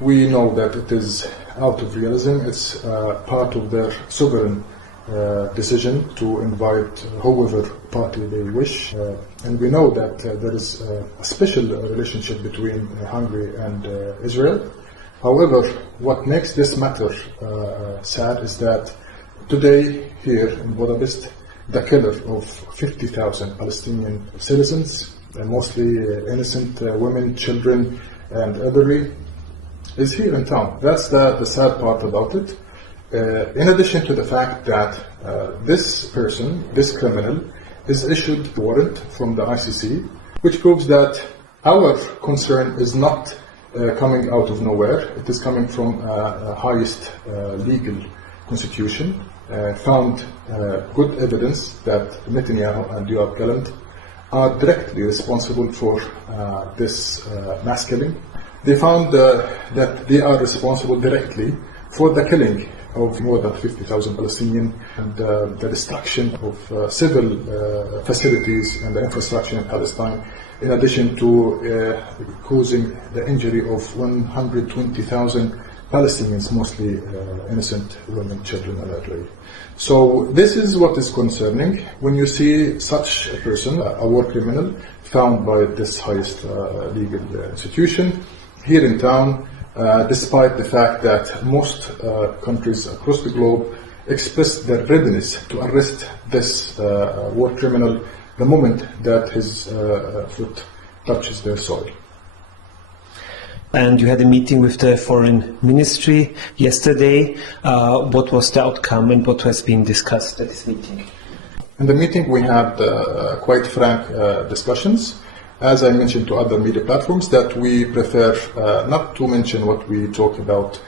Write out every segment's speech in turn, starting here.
We know that it is out of realism. It's part of their sovereign decision to invite whoever party they wish. And we know that there is a special relationship between Hungary and Israel. However, what makes this matter sad is that today here in Budapest, the killer of 50,000 Palestinian citizens, mostly innocent women, children, and elderly, is here in town. That's the sad part about it. In addition to the fact that this person, this criminal, is issued a warrant from the ICC, which proves that our concern is not coming out of nowhere. It is coming from highest legal constitution. Found good evidence that Netanyahu and Yoav Gallant are directly responsible for this mass killing. They found that they are responsible directly for the killing of more than 50,000 Palestinians and the destruction of civil facilities and the infrastructure in Palestine, in addition to causing the injury of 120,000 Palestinians, mostly innocent women, children, and elderly. So this is what is concerning when you see such a person, a war criminal, found by this highest legal institution here in town, despite the fact that most countries across the globe expressed their readiness to arrest this war criminal the moment that his foot touches their soil. And you had a meeting with the foreign ministry yesterday. What was the outcome and what has been discussed at this meeting? In the meeting we had quite frank discussions. As I mentioned to other media platforms, that we prefer not to mention what we talk about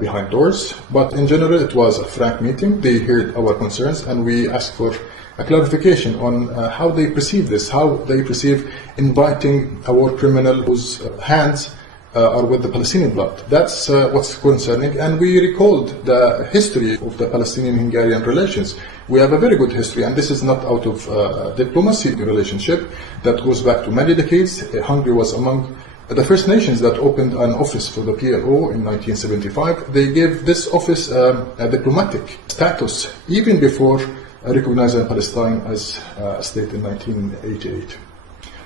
behind doors, but in general it was a frank meeting. They heard our concerns and we asked for a clarification on how they perceive this, how they perceive inviting a war criminal whose hands are with the Palestinian blood. That's what's concerning, and we recalled the history of the Palestinian-Hungarian relations. We have a very good history, and this is not out of diplomacy relationship that goes back to many decades. Hungary was among the first nations that opened an office for the PLO in 1975. They gave this office a diplomatic status even before recognizing Palestine as a state in 1988.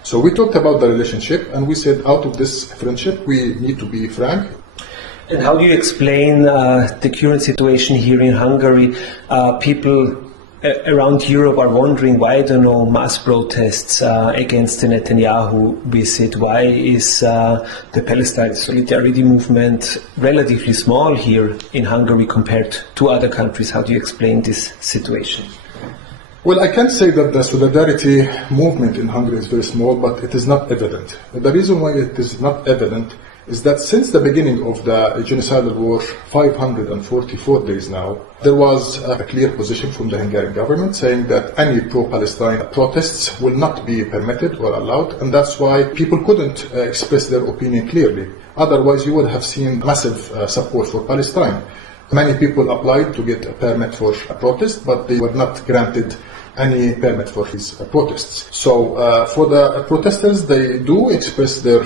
So we talked about the relationship and we said out of this friendship we need to be frank. And how do you explain the current situation here in Hungary? People around Europe are wondering why there are no mass protests against the Netanyahu visit. Why is the Palestine solidarity movement relatively small here in Hungary compared to other countries? How do you explain this situation? Well, I can't say that the solidarity movement in Hungary is very small, but it is not evident. The reason why it is not evident is that since the beginning of the genocidal war, 544 days now, there was a clear position from the Hungarian government saying that any pro-Palestine protests will not be permitted or allowed, and that's why people couldn't express their opinion clearly. Otherwise, you would have seen massive support for Palestine. Many people applied to get a permit for a protest, but they were not granted any permit for his protests. So for the protesters, they do express their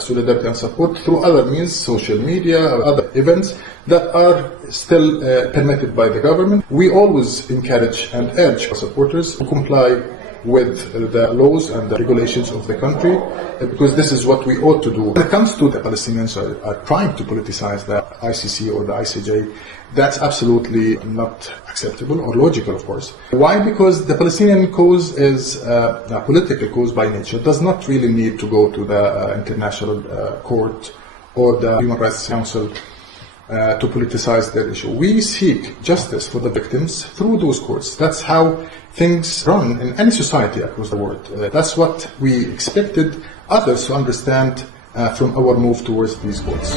solidarity and support through other means, social media, or other events that are still permitted by the government. We always encourage and urge our supporters to comply with the laws and the regulations of the country, because this is what we ought to do. When it comes to the Palestinians are trying to politicize the ICC or the ICJ, that's absolutely not acceptable or logical, of course. Why? Because the Palestinian cause is a political cause by nature. It does not really need to go to the International Court or the Human Rights Council to politicize their issue. We seek justice for the victims through those courts. That's how things run in any society across the world. That's what we expected others to understand from our move towards these goals.